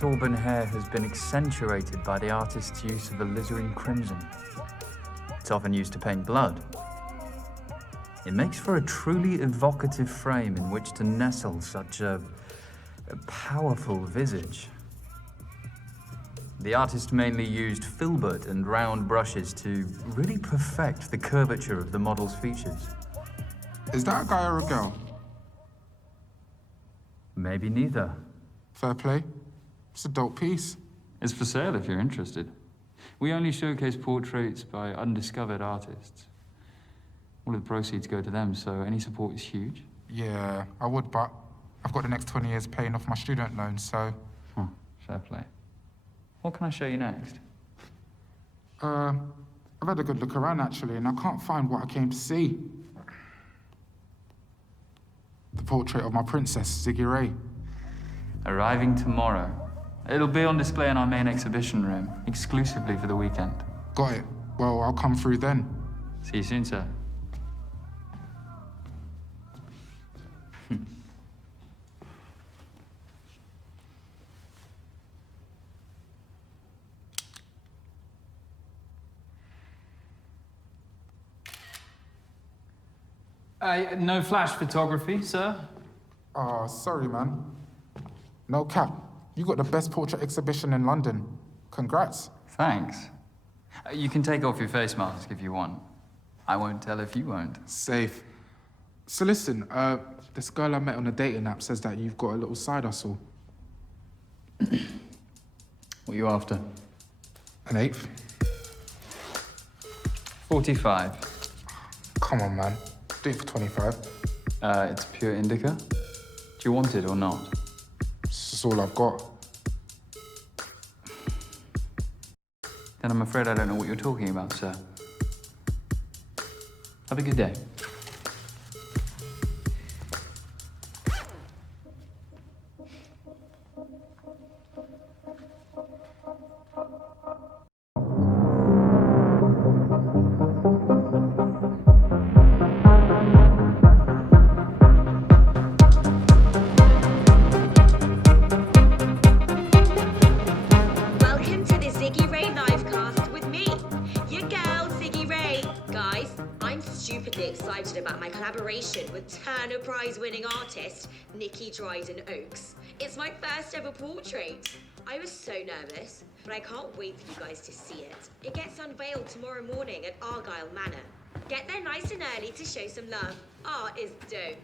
Its auburn hair has been accentuated by the artist's use of alizarin crimson. It's often used to paint blood. It makes for a truly evocative frame in which to nestle such a powerful visage. The artist mainly used filbert and round brushes to really perfect the curvature of the model's features. Is that a guy or a girl? Maybe neither. Fair play. It's a dope piece. It's for sale if you're interested. We only showcase portraits by undiscovered artists. All of the proceeds go to them, so any support is huge. Yeah, I would, but I've got the next 20 years paying off my student loan, so... Huh, fair play. What can I show you next? I've had a good look around, actually, and I can't find what I came to see. The portrait of my princess, Ziggy Ray. Arriving tomorrow. It'll be on display in our main exhibition room, exclusively for the weekend. Got it. Well, I'll come through then. See you soon, sir. No flash photography, sir? Oh, sorry, man. No cap. You got the best portrait exhibition in London. Congrats. Thanks. You can take off your face mask if you want. I won't tell if you won't. Safe. So listen, this girl I met on a dating app says that you've got a little side hustle. What are you after? An eighth? 45. Come on, man. Do it for 25. It's pure indica. Do you want it or not? This is all I've got. Then I'm afraid I don't know what you're talking about, sir. Have a good day. Welcome to the Ziggy Ray livecast with me, your girl Ziggy Ray. Guys, I'm stupidly excited about my collaboration with Turner Prize-winning artist Nikki Dryden Oakes. It's my first ever portrait. I was so nervous, but I can't wait for you guys to see it. It gets unveiled tomorrow morning at Argyle Manor. Get there nice and early to show some love. Art is dope.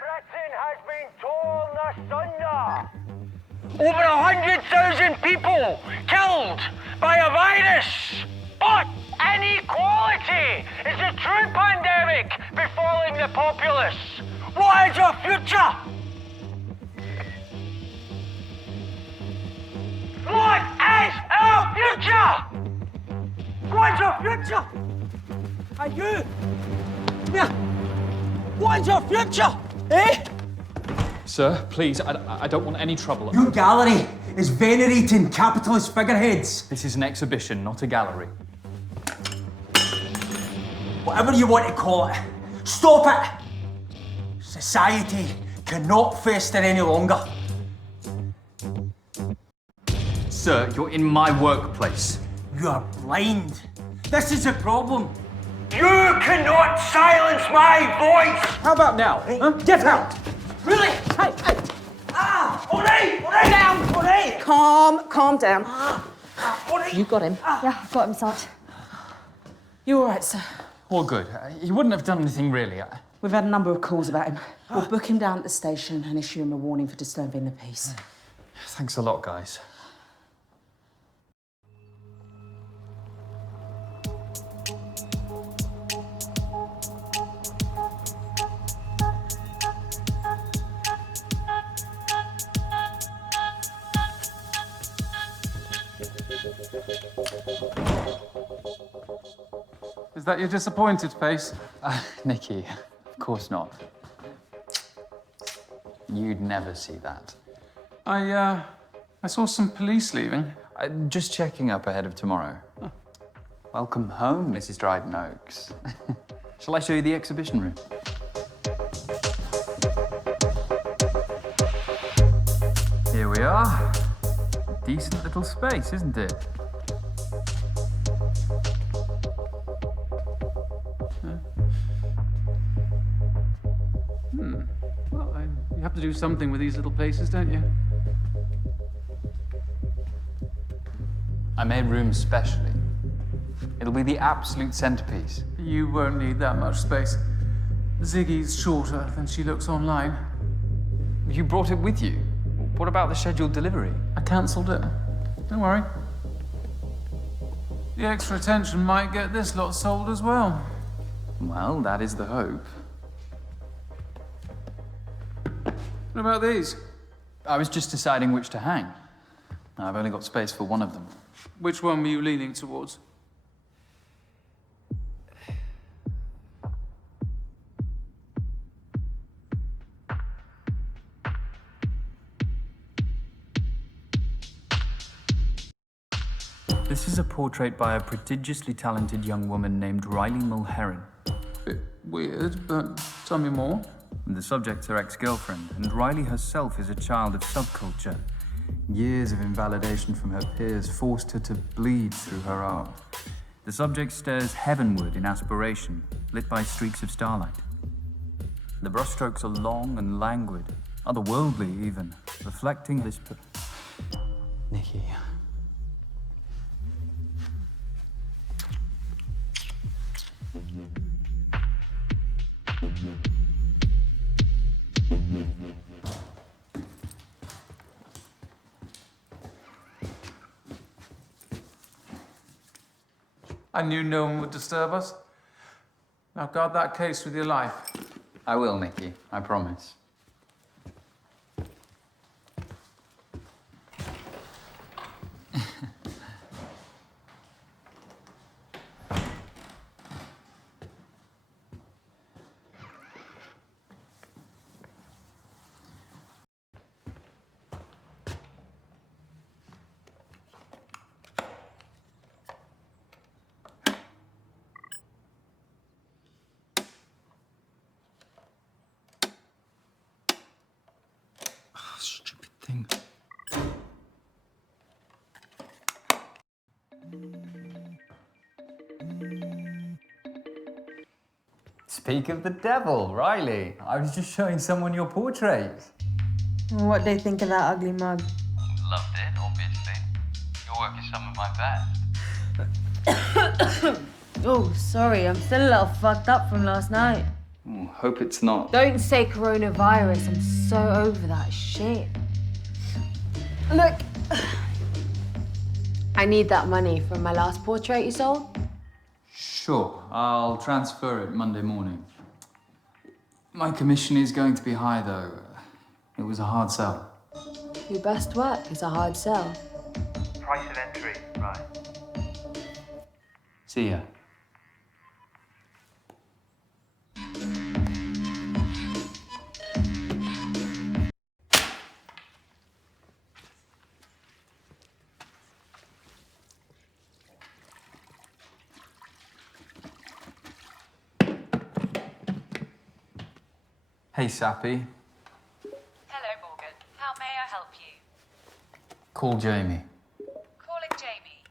Britain has been torn asunder. Over 100,000 people killed by a virus. But inequality is the true pandemic befalling the populace. What is our future? What is our future? What's our future? And you? Yeah. What's our future? Eh? Sir, please, I don't want any trouble. Your gallery is venerating capitalist figureheads. This is an exhibition, not a gallery. Whatever you want to call it, stop it! Society cannot fester any longer. Sir, you're in my workplace. You are blind. This is a problem. You cannot silence my voice! How about now? Huh? Get out! Really? Hey, hey! All right, down, all right. Calm down. You got him. Yeah, I've got him, Sarge. You all right, sir? All good. He wouldn't have done anything really. We've had a number of calls about him. We'll book him down at the station and issue him a warning for disturbing the peace. Thanks a lot, guys. bet you're disappointed, Pace. Nikki, of course not. You'd never see that. I saw some police leaving. Just checking up ahead of tomorrow. Oh. Welcome home, Mrs. Dryden Oaks. Shall I show you the exhibition room? Here we are. Decent little space, isn't it? Well, you have to do something with these little places, don't you? I made room specially. It'll be the absolute centerpiece. You won't need that much space. Ziggy's shorter than she looks online. You brought it with you. What about the scheduled delivery? I cancelled it. Don't worry. The extra attention might get this lot sold as well. Well, that is the hope. What about these? I was just deciding which to hang. I've only got space for one of them. Which one were you leaning towards? This is a portrait by a prodigiously talented young woman named Riley Mulheron. Bit weird, but tell me more. The subject's her ex-girlfriend, and Riley herself is a child of subculture. Years of invalidation from her peers forced her to bleed through her art. The subject stares heavenward in aspiration, lit by streaks of starlight. The brushstrokes are long and languid, otherworldly even, reflecting this... Nikki. I knew no one would disturb us. Now guard that case with your life. I will, Nikki. I promise. Stupid thing. Speak of the devil, Riley. I was just showing someone your portrait. What do you think of that ugly mug? Loved it, obviously. Your work is some of my best. Oh, sorry, I'm still a little fucked up from last night. Hope it's not. Don't say coronavirus, I'm so over that shit. Look, I need that money from my last portrait you sold. Sure, I'll transfer it Monday morning. My commission is going to be high, though. It was a hard sell. Your best work is a hard sell. Price of entry, right. See ya. Hey, Sappy. Hello, Morgan. How may I help you? Call Jamie. Calling Jamie.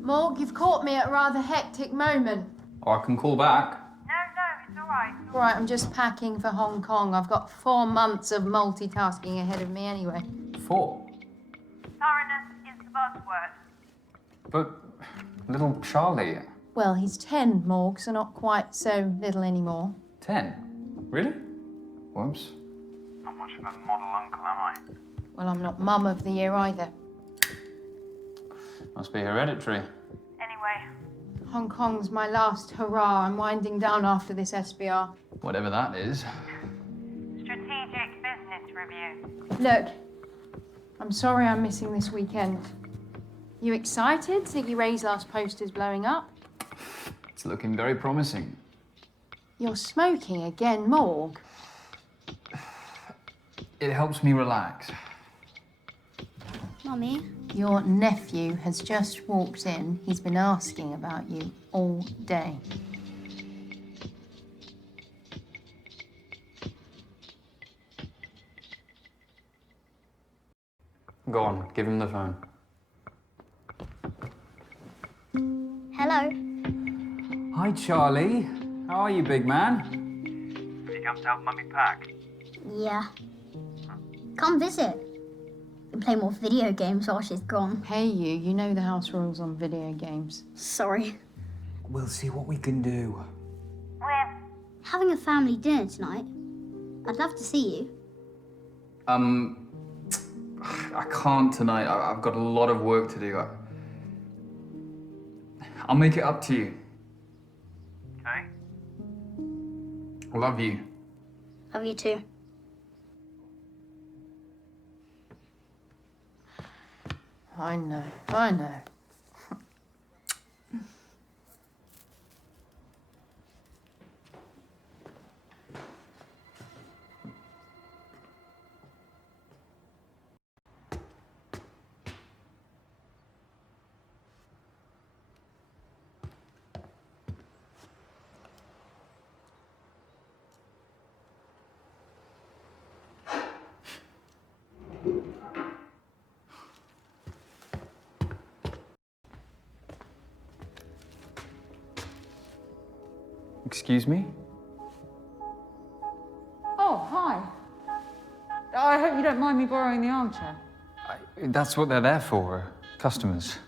Morg, you've caught me at a rather hectic moment. Oh, I can call back. No, it's all right. All right, I'm just packing for Hong Kong. I've got 4 months of multitasking ahead of me anyway. 4? Thoroughness is the buzzword. But little Charlie. Well, he's 10, Morg, so not quite so little anymore. 10? Really? Whoops. Not much of a model uncle, am I? Well, I'm not mum of the year either. Must be hereditary. Anyway, Hong Kong's my last hurrah. I'm winding down after this SBR. Whatever that is. strategic business review. Look, I'm sorry I'm missing this weekend. You excited? Ziggy Ray's last poster's blowing up. It's looking very promising. You're smoking again, Morg. It helps me relax. Mummy? Your nephew has just walked in. He's been asking about you all day. Go on, give him the phone. Hello? Hi, Charlie. How are you, big man? You come to help Mummy pack? Yeah. Come visit. We play more video games while she's gone. Hey, you know the house rules on video games. Sorry. We'll see what we can do. We're having a family dinner tonight. I'd love to see you. I can't tonight. I've got a lot of work to do. I'll make it up to you. Okay. I love you. Love you too. I know, I know. Excuse me? Oh, hi. I hope you don't mind me borrowing the armchair. That's what they're there for, customers.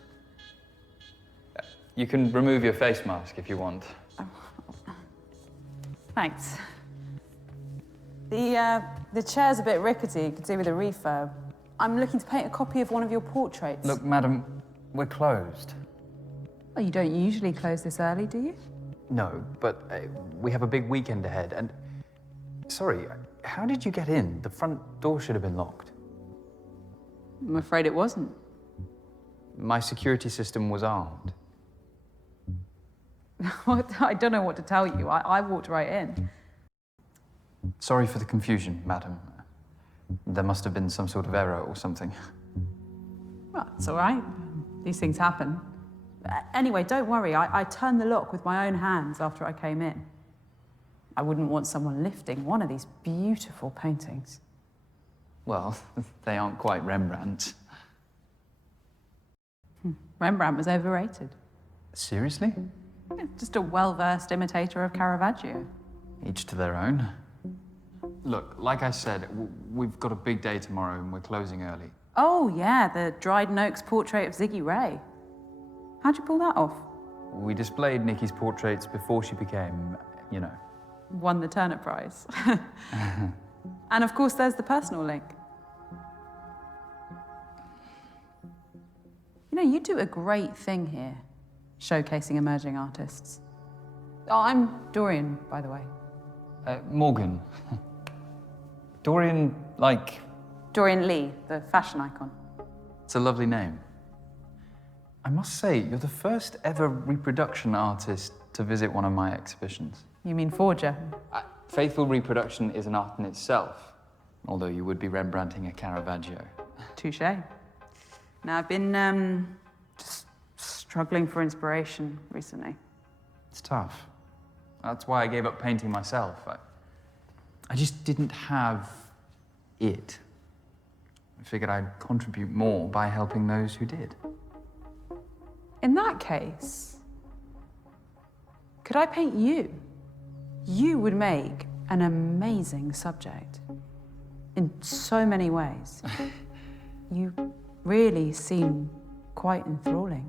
You can remove your face mask if you want. Thanks. The chair's a bit rickety, could do with a refurb. I'm looking to paint a copy of one of your portraits. Look, madam, we're closed. Oh, you don't usually close this early, do you? No, but we have a big weekend ahead, and... Sorry, how did you get in? The front door should have been locked. I'm afraid it wasn't. My security system was armed. I don't know what to tell you. I walked right in. Sorry for the confusion, madam. There must have been some sort of error or something. Well, it's all right. These things happen. Anyway, don't worry. I turned the lock with my own hands after I came in. I wouldn't want someone lifting one of these beautiful paintings. Well, they aren't quite Rembrandt. Rembrandt was overrated. Seriously? Yeah, just a well-versed imitator of Caravaggio. Each to their own. Look, like I said, we've got a big day tomorrow and we're closing early. Oh, yeah, the Dryden Oaks portrait of Ziggy Ray. How'd you pull that off? We displayed Nikki's portraits before she became, you know. Won the Turner Prize. And of course, there's the personal link. You know, you do a great thing here, showcasing emerging artists. Oh, I'm Dorian, by the way. Morgan. Dorian, like... Dorian Lee, the fashion icon. It's a lovely name. I must say, you're the first ever reproduction artist to visit one of my exhibitions. You mean forger? Faithful reproduction is an art in itself, although you would be Rembrandting a Caravaggio. Touché. Now, I've been just struggling for inspiration recently. It's tough. That's why I gave up painting myself. I just didn't have it. I figured I'd contribute more by helping those who did. In that case, could I paint you? You would make an amazing subject in so many ways. You really seem quite enthralling.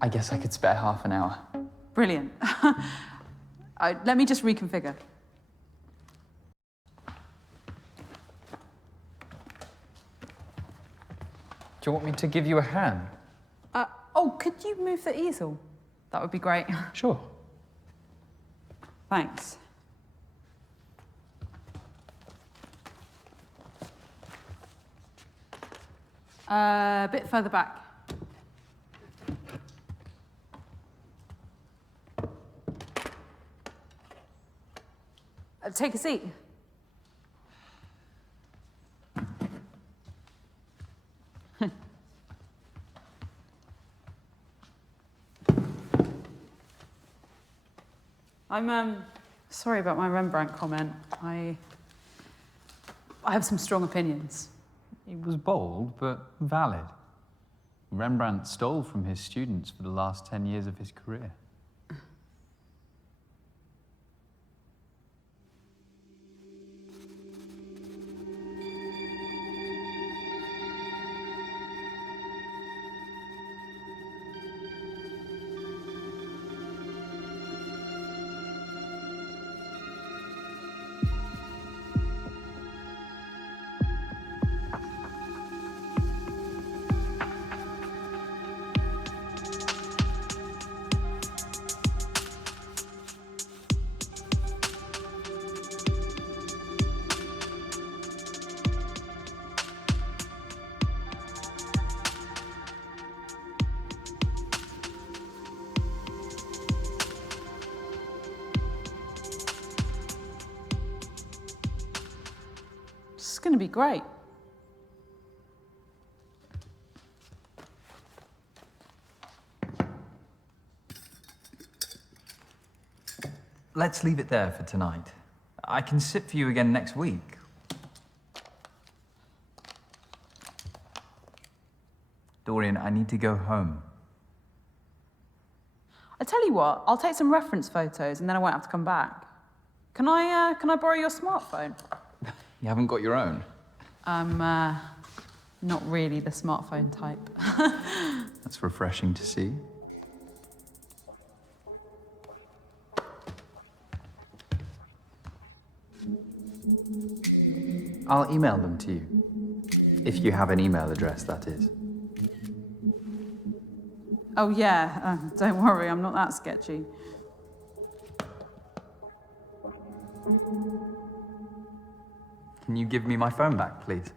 I guess I could spare half an hour. Brilliant. Let me just reconfigure. Do you want me to give you a hand? Oh, could you move the easel? That would be great. Sure. Thanks. A bit further back. Take a seat. I'm sorry about my Rembrandt comment. I have some strong opinions. It was bold, but valid. Rembrandt stole from his students for the last 10 years of his career. It's going to be great. Let's leave it there for tonight. I can sit for you again next week. Dorian, I need to go home. I tell you what, I'll take some reference photos and then I won't have to come back. Can I borrow your smartphone? You haven't got your own? I'm not really the smartphone type. That's refreshing to see. I'll email them to you. If you have an email address, that is. Oh yeah, don't worry, I'm not that sketchy. Can you give me my phone back, please?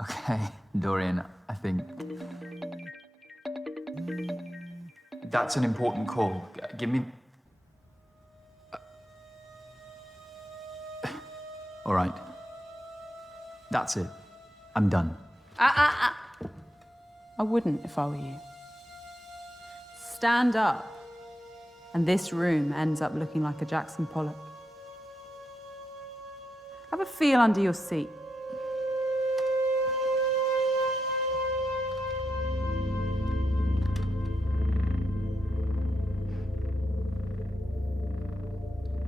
Okay, Dorian, I think... That's an important call. Give me... All right. That's it. I'm done. I wouldn't if I were you. Stand up. And this room ends up looking like a Jackson Pollock. Have a feel under your seat.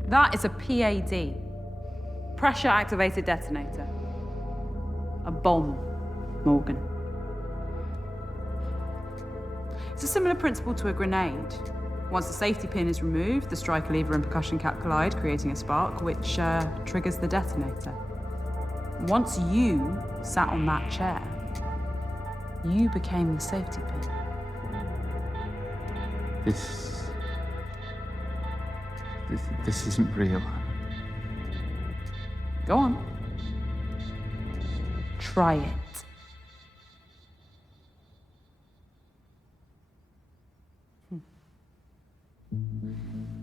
That is a PAD, pressure-activated detonator. A bomb, Morgan. It's a similar principle to a grenade. Once the safety pin is removed, the striker lever and percussion cap collide, creating a spark, which triggers the detonator. Once you sat on that chair, you became the safety pin. This isn't real. Go on. Try it.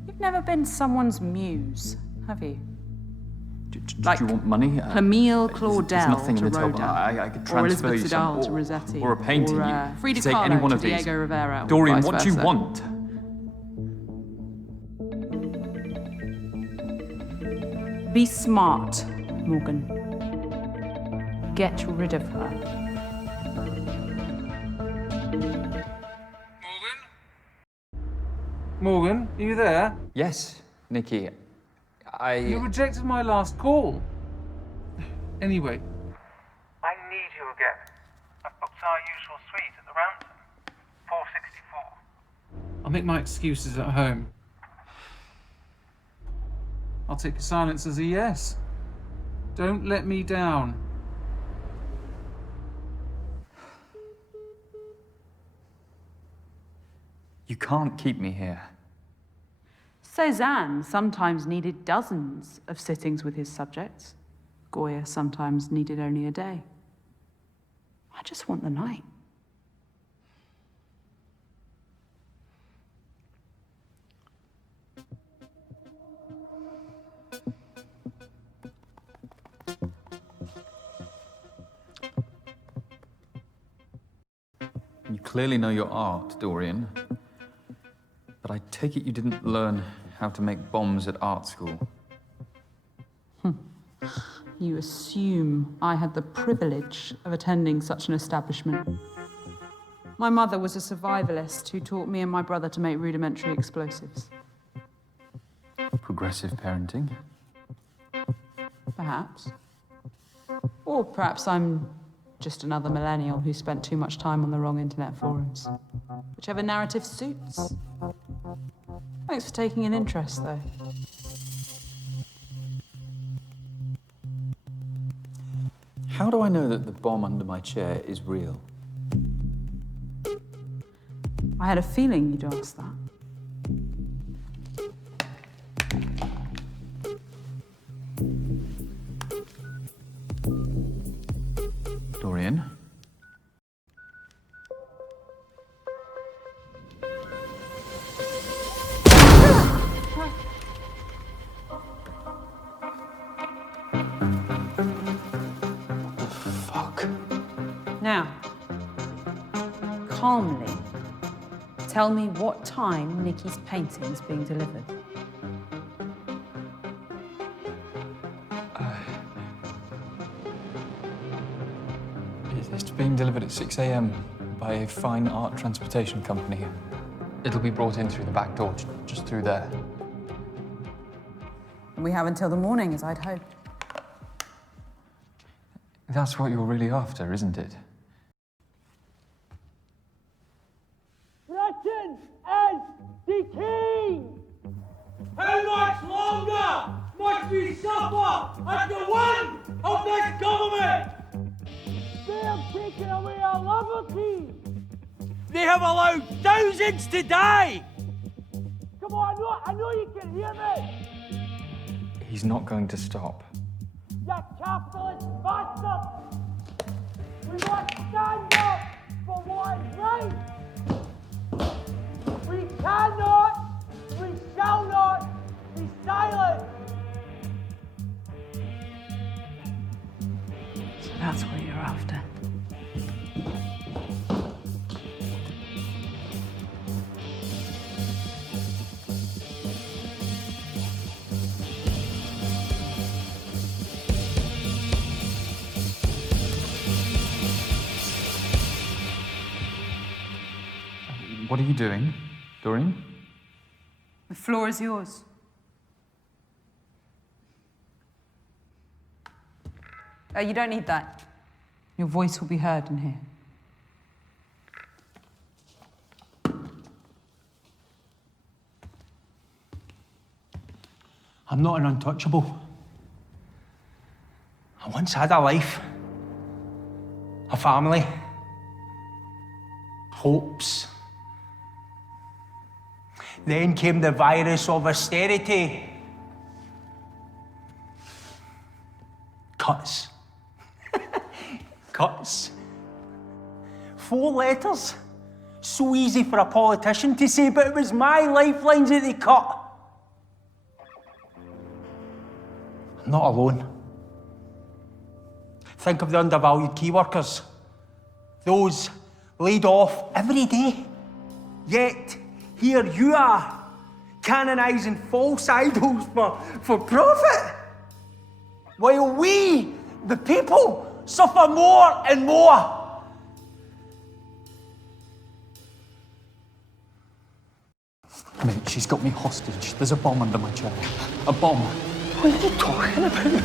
You've never been someone's muse, have you? Do you want money? Camille There's Claudel nothing to in the top. Rodin, I could or transfer Elizabeth you some, Vidal to Rossetti, or a painting. or You Frida take any Kahlo one to of these. Diego Rivera, or Dorian, vice what do you versa. want? Be smart, Morgan. Get rid of her. Morgan, are you there? Yes, Nikki. You rejected my last call. Anyway. I need you again. I've booked our usual suite at the Ransom. 464. I'll make my excuses at home. I'll take your silence as a yes. Don't let me down. You can't keep me here. Cézanne sometimes needed dozens of sittings with his subjects. Goya sometimes needed only a day. I just want the night. You clearly know your art, Dorian. But I take it you didn't learn how to make bombs at art school. You assume I had the privilege of attending such an establishment. My mother was a survivalist who taught me and my brother to make rudimentary explosives. Progressive parenting? Perhaps. Or perhaps I'm just another millennial who spent too much time on the wrong internet forums. Whichever narrative suits. Thanks for taking an interest, though. How do I know that the bomb under my chair is real? I had a feeling you'd ask that. Dorian? Now, calmly, tell me what time Nikki's painting's being delivered. It's being delivered at 6 a.m. by a fine art transportation company. It'll be brought in through the back door, just through there. We have until the morning, as I'd hoped. That's what you're really after, isn't it? Britain is decaying! How much longer must we suffer at the will of this government? They have taken away our liberty! They have allowed thousands to die! Come on, I know you can hear me! He's not going to stop. You capitalist bastard! We must stand up for what is right! We cannot, we shall not be silent! So that's what you're after. What are you doing, Dorian? The floor is yours. Oh, you don't need that. Your voice will be heard in here. I'm not an untouchable. I once had a life, a family, hopes. Then came the virus of austerity. Cuts. Cuts. 4 letters. So easy for a politician to say, but it was my lifelines that they cut. I'm not alone. Think of the undervalued key workers. Those laid off every day. Yet, here you are, canonising false idols for profit. While we, the people, suffer more and more. Mate, she's got me hostage. There's a bomb under my chair. A bomb. What are you talking about?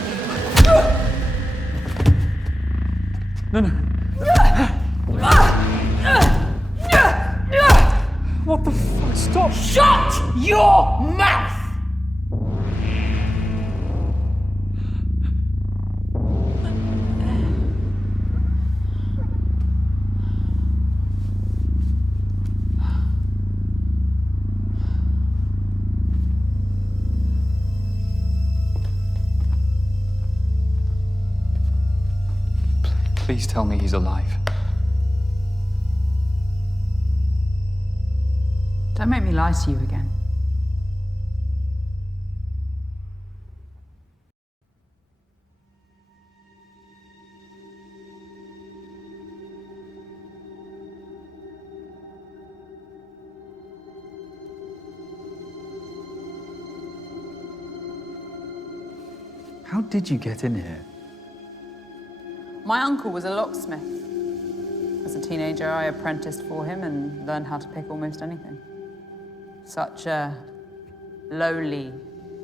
No. What the fuck? Stop! Shut your mouth! Please tell me he's alive. Don't make me lie to you again. How did you get in here? My uncle was a locksmith. As a teenager, I apprenticed for him and learned how to pick almost anything. Such lowly,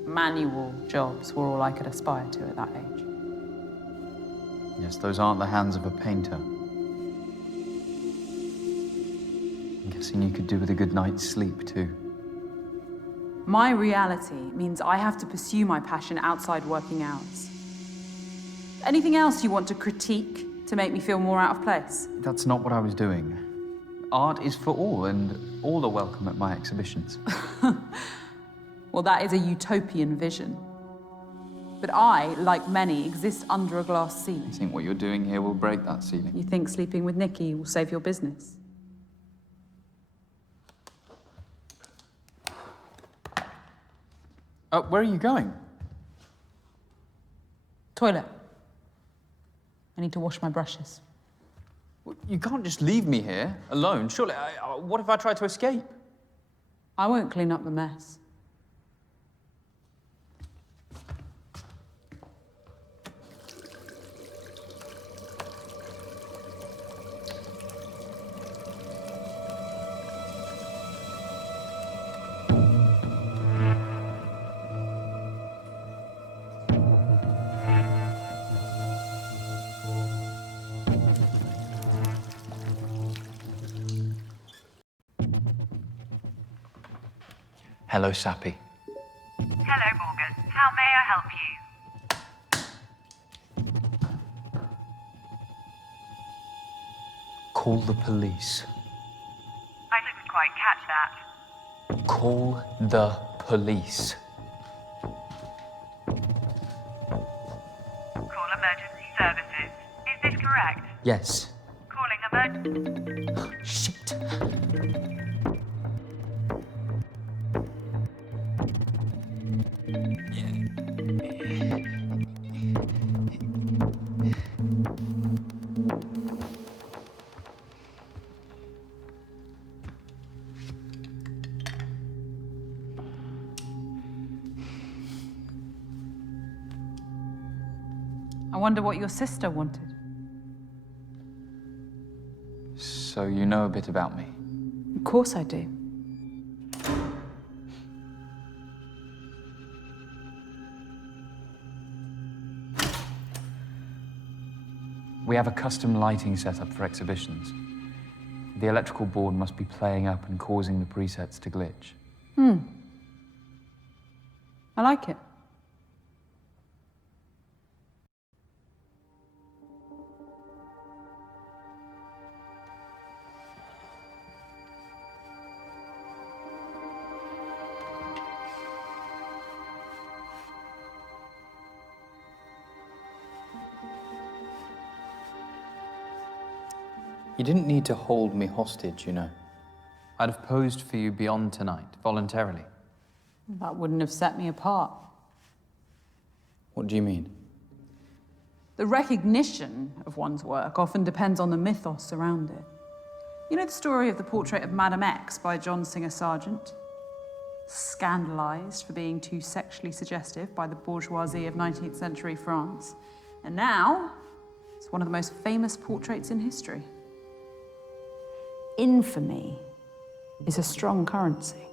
manual jobs were all I could aspire to at that age. Yes, those aren't the hands of a painter. I'm guessing you could do with a good night's sleep, too. My reality means I have to pursue my passion outside working hours. Anything else you want to critique to make me feel more out of place? That's not what I was doing. Art is for all, and all are welcome at my exhibitions. Well, that is a utopian vision. But I, like many, exist under a glass ceiling. You think what you're doing here will break that ceiling? You think sleeping with Nikki will save your business? Where are you going? Toilet. I need to wash my brushes. You can't just leave me here, alone. Surely, what if I try to escape? I won't clean up the mess. Hello, Sappy. Hello, Morgan. How may I help you? Call the police. I didn't quite catch that. Call the police. Call emergency services. Is this correct? Yes. Calling emergency... Shit. I wonder what your sister wanted. So you know a bit about me? Of course I do. We have a custom lighting setup for exhibitions. The electrical board must be playing up and causing the presets to glitch. I like it. You didn't need to hold me hostage, you know. I'd have posed for you beyond tonight, voluntarily. That wouldn't have set me apart. What do you mean? The recognition of one's work often depends on the mythos around it. You know the story of the portrait of Madame X by John Singer Sargent? Scandalized for being too sexually suggestive by the bourgeoisie of 19th century France. And now, it's one of the most famous portraits in history. Infamy is a strong currency.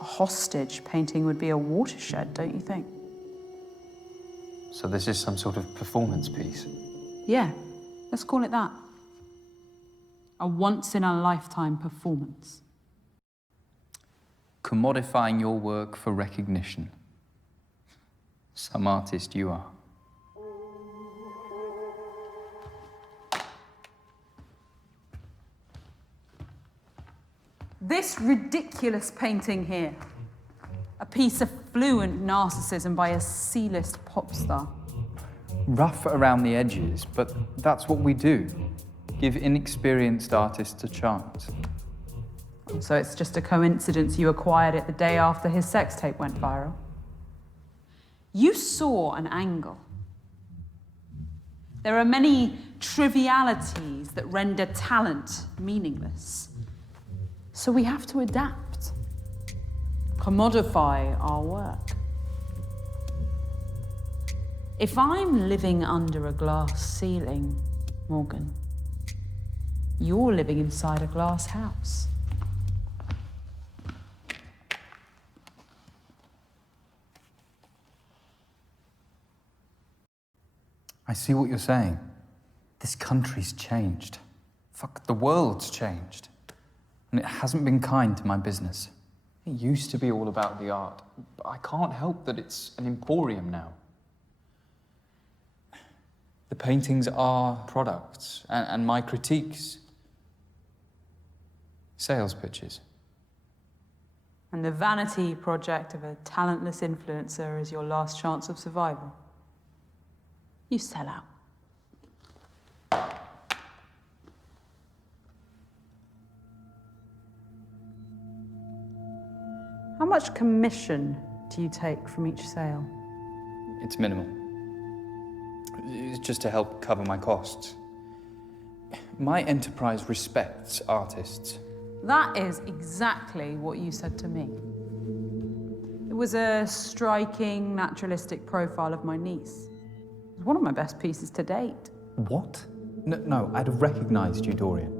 A hostage painting would be a watershed, don't you think? So this is some sort of performance piece? Yeah, let's call it that. A once-in-a-lifetime performance. Commodifying your work for recognition. Some artist you are. This ridiculous painting here, a piece of fluent narcissism by a C-list pop star. rough around the edges, but that's what we do. Give inexperienced artists a chance. So it's just a coincidence you acquired it the day after his sex tape went viral? You saw an angle. There are many trivialities that render talent meaningless. So we have to adapt, commodify our work. If I'm living under a glass ceiling, Morgan, you're living inside a glass house. I see what you're saying. This country's changed. Fuck, the world's changed. And it hasn't been kind to my business. It used to be all about the art, but I can't help that it's an emporium now. The paintings are products, and my critiques, sales pitches. And the vanity project of a talentless influencer is your last chance of survival. You sell out. How much commission do you take from each sale? It's minimal. It's just to help cover my costs. My enterprise respects artists. That is exactly what you said to me. It was a striking, naturalistic profile of my niece. It was one of my best pieces to date. What? No, I'd have recognized you, Dorian.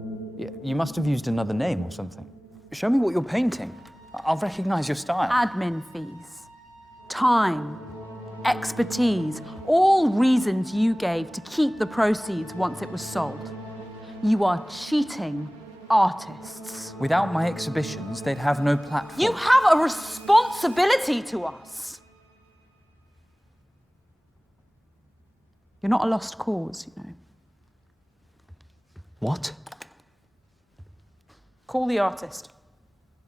You must have used another name or something. Show me what you're painting. I'll recognize your style. Admin fees, time, expertise, all reasons you gave to keep the proceeds once it was sold. You are cheating artists. Without my exhibitions, they'd have no platform. You have a responsibility to us. You're not a lost cause, you know. What? Call the artist.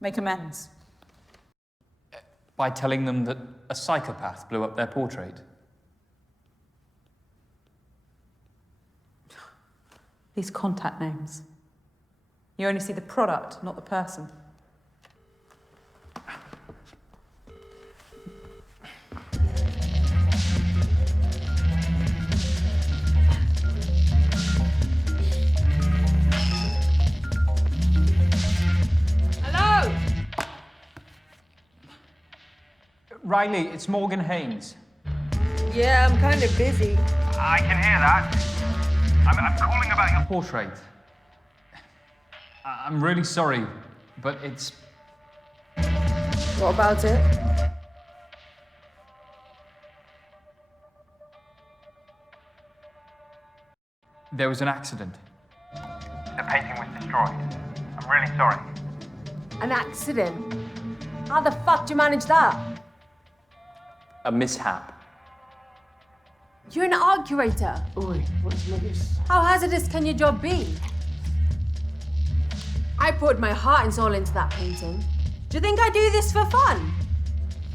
Make amends. By telling them that a psychopath blew up their portrait. These contact names. You only see the product, not the person. Hello? Riley, it's Morgan Haynes. Yeah, I'm kind of busy. I can hear that. I'm calling about your Portrait. I'm really sorry, but it's... What about it? There was an accident. The painting was destroyed. I'm really sorry. An accident? How the fuck do you manage that? A mishap. You're an art curator. Oi, what's this? How hazardous can your job be? I poured my heart and soul into that painting. Do you think I do this for fun?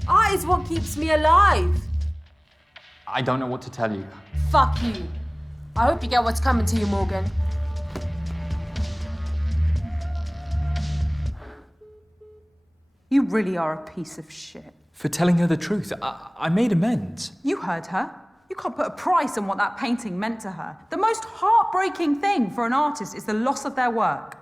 Art is what keeps me alive. I don't know what to tell you. Fuck you. I hope you get what's coming to you, Morgan. You really are a piece of shit. For telling her the truth, I made amends. You heard her. You can't put a price on what that painting meant to her. The most heartbreaking thing for an artist is the loss of their work.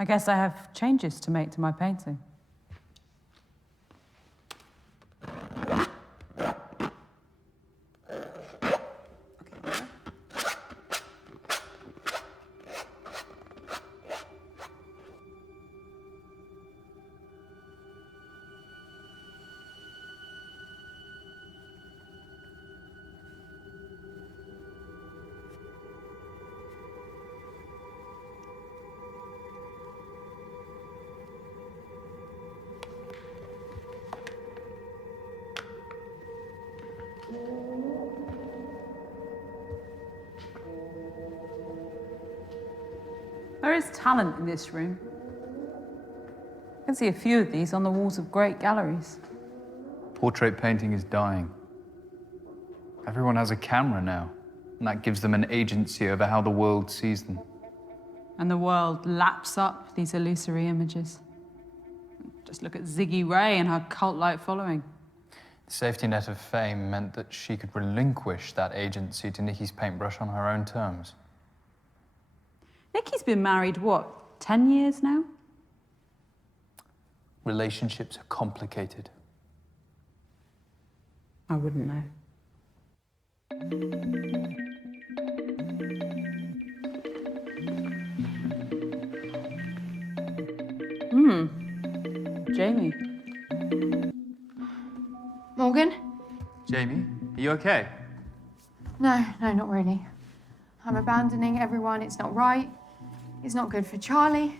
I guess I have changes to make to my painting. There is talent in this room. I can see a few of these on the walls of great galleries. Portrait painting is dying. Everyone has a camera now, and that gives them an agency over how the world sees them. And the world laps up these illusory images. Just look at Ziggy Ray and her cult-like following. The safety net of fame meant that she could relinquish that agency to Nikki's paintbrush on her own terms. Nikki's been married, what, 10 years now? Relationships are complicated. I wouldn't know. Jamie. Morgan? Jamie, are you okay? No, not really. I'm abandoning everyone. It's not right. It's not good for Charlie.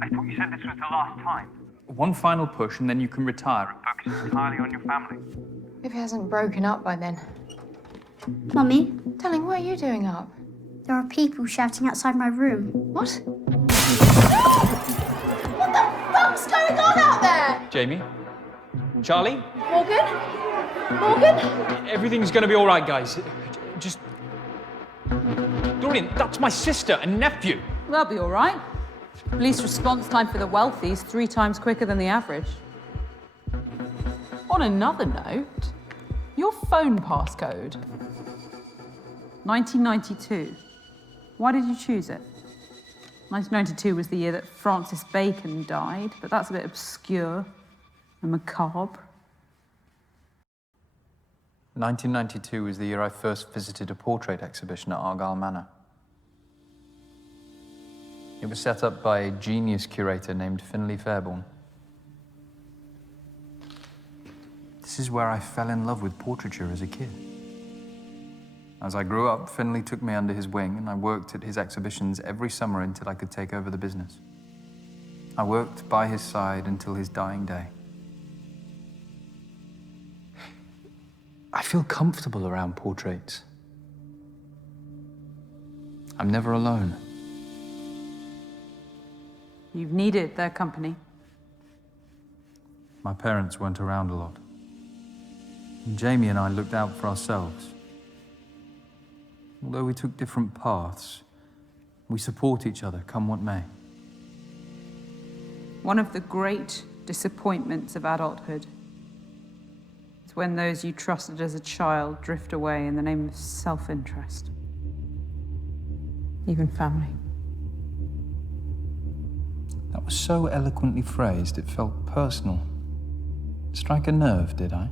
I thought you said this was the last time. One final push and then you can retire. Focus entirely on your family. If he hasn't broken up by then. Mummy, Darling, what are you doing up? there are people shouting outside my room. What? What the fuck's going on out there? Jamie? Charlie? Morgan? Everything's gonna be all right, guys. Just... Dorian, that's my sister and nephew. They'll be all right. Police response time for the wealthy is 3 times quicker than the average. On another note, your phone passcode. 1992. Why did you choose it? 1992 was the year that Francis Bacon died, but that's a bit obscure and macabre. 1992 was the year I first visited a portrait exhibition at Argyle Manor. It was set up by a genius curator named Finlay Fairborn. This is where I fell in love with portraiture as a kid. As I grew up, Finlay took me under his wing and I worked at his exhibitions every summer until I could take over the business. I worked by his side until his dying day. I feel comfortable around portraits. I'm never alone. You've needed their company. My parents weren't around a lot. And Jamie and I looked out for ourselves. Although we took different paths, we support each other, come what may. One of the great disappointments of adulthood is when those you trusted as a child drift away in the name of self-interest. Even family. That was so eloquently phrased, it felt personal. Strike a nerve, did I?